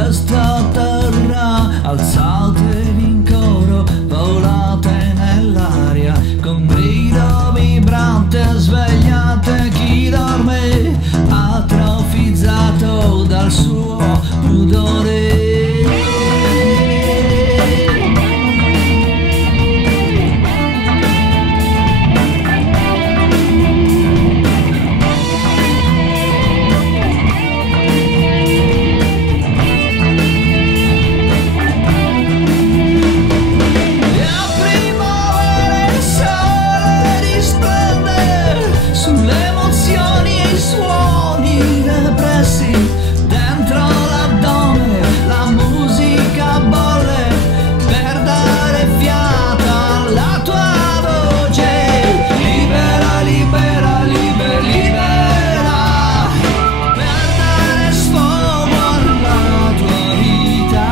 questa terra, alzatevi in coro, volate nell'aria, con grido vibrante svegliate chi dorme, atrofizzato dal suo pudore. Sulle emozioni e i suoni repressi dentro l'addome, la musica bolle per dare fiato alla tua voce. Libera, libera, libera, libera, per dare sfogo alla tua vita.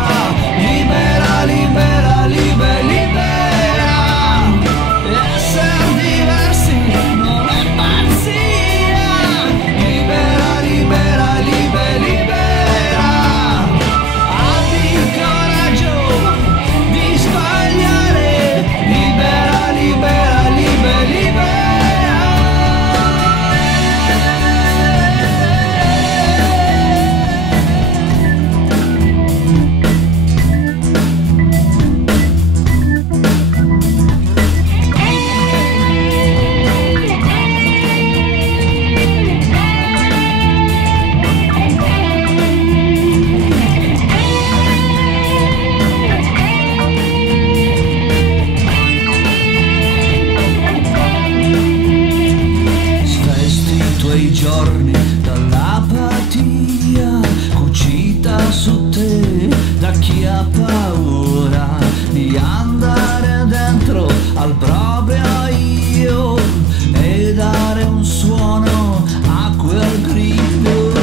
Libera, libera, libera, libera, essere diversi non è libera, libera, libera, libera, abbi il coraggio di sbagliare. Libera, libera, libera, libera. I giorni dall'apatia cucita su te da chi ha paura di andare dentro al proprio io e dare un suono a quel grido.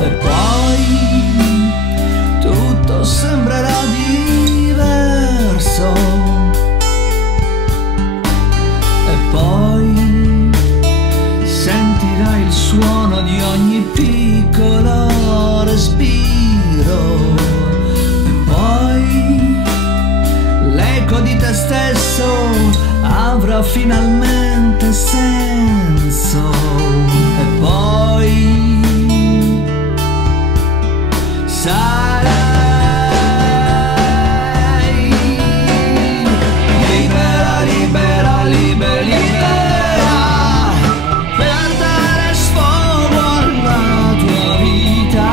E poi tutto sembrerà diverso, e poi sentirai il suono di ogni piccolo respiro, e poi l'eco di te stesso avrà finalmente senso, e poi sarai libera, libera, libera, libera, per dare sfogo alla tua vita.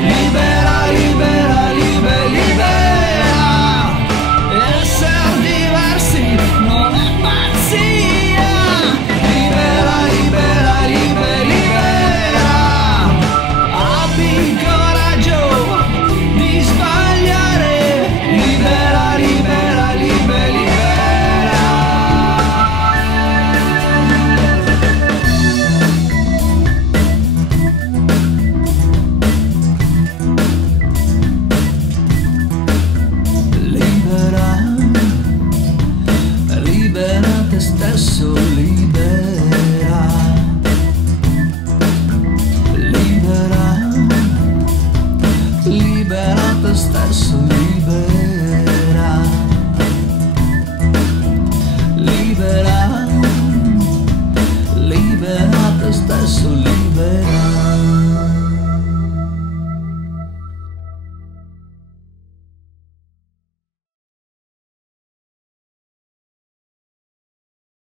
Libera, libera, libera, libera, essere diversi non è pazzia. Libera, libera, libera, libera, abbi il coraggio di sbagliare. Libera, libera, libera, libera. Libera, libera te stesso, libera, libera, libera te stesso, libera, libera, libera te stesso, libera.